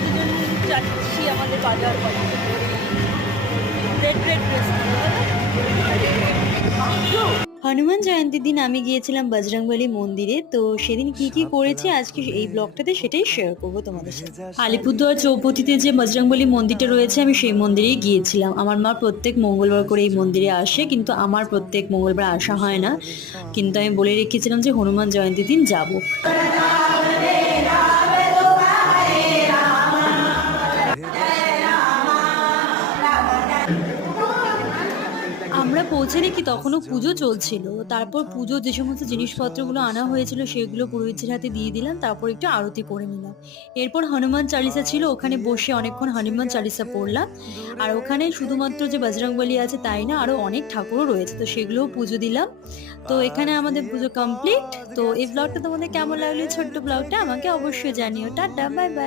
দুজন যাচ্ছি আমাদের বাজার করতে। Red red dress. হনুমান জয়ন্তীর দিন আমি গিয়েছিলাম বজরংবলী মন্দিরে। তো সেদিন কি কি করেছি আজকে এই ব্লগটাতে সেটাই শেয়ার করবো তোমাদের সাথে। আলিপুরদুয়ার চৌপতিতে যে বজরংবলী মন্দিরটা রয়েছে আমি সেই মন্দিরেই গিয়েছিলাম। আমার মা প্রত্যেক মঙ্গলবার করে এই মন্দিরে আসে, কিন্তু আমার প্রত্যেক মঙ্গলবার আসা হয় না। কিন্তু আমি বলে রেখেছিলাম যে হনুমান জয়ন্তীর দিন যাব। আমরা পৌঁছে দেখি তখনও পুজো চলছিল। তারপর পুজোর যে সমস্ত জিনিসপত্রগুলো আনা হয়েছিল সেগুলো পুরোহিতের হাতে দিয়ে দিলাম, তারপর একটু আরতি করে নিলাম। এরপর হনুমান চালিসা ছিল, ওখানে বসে অনেকক্ষণ হনুমান চালিসা পড়লাম। আর ওখানে শুধুমাত্র যে বজরংবলী আছে তাই না, আরো অনেক ঠাকুরও রয়েছে, তো সেগুলোও পুজো দিলাম। তো এখানে আমাদের পুজো কমপ্লিট। তো এই ব্লগটা তোমাদের কেমন লাগলো, ছোট্ট ব্লগটা আমাকে অবশ্যই জানিও। Tata, bye bye.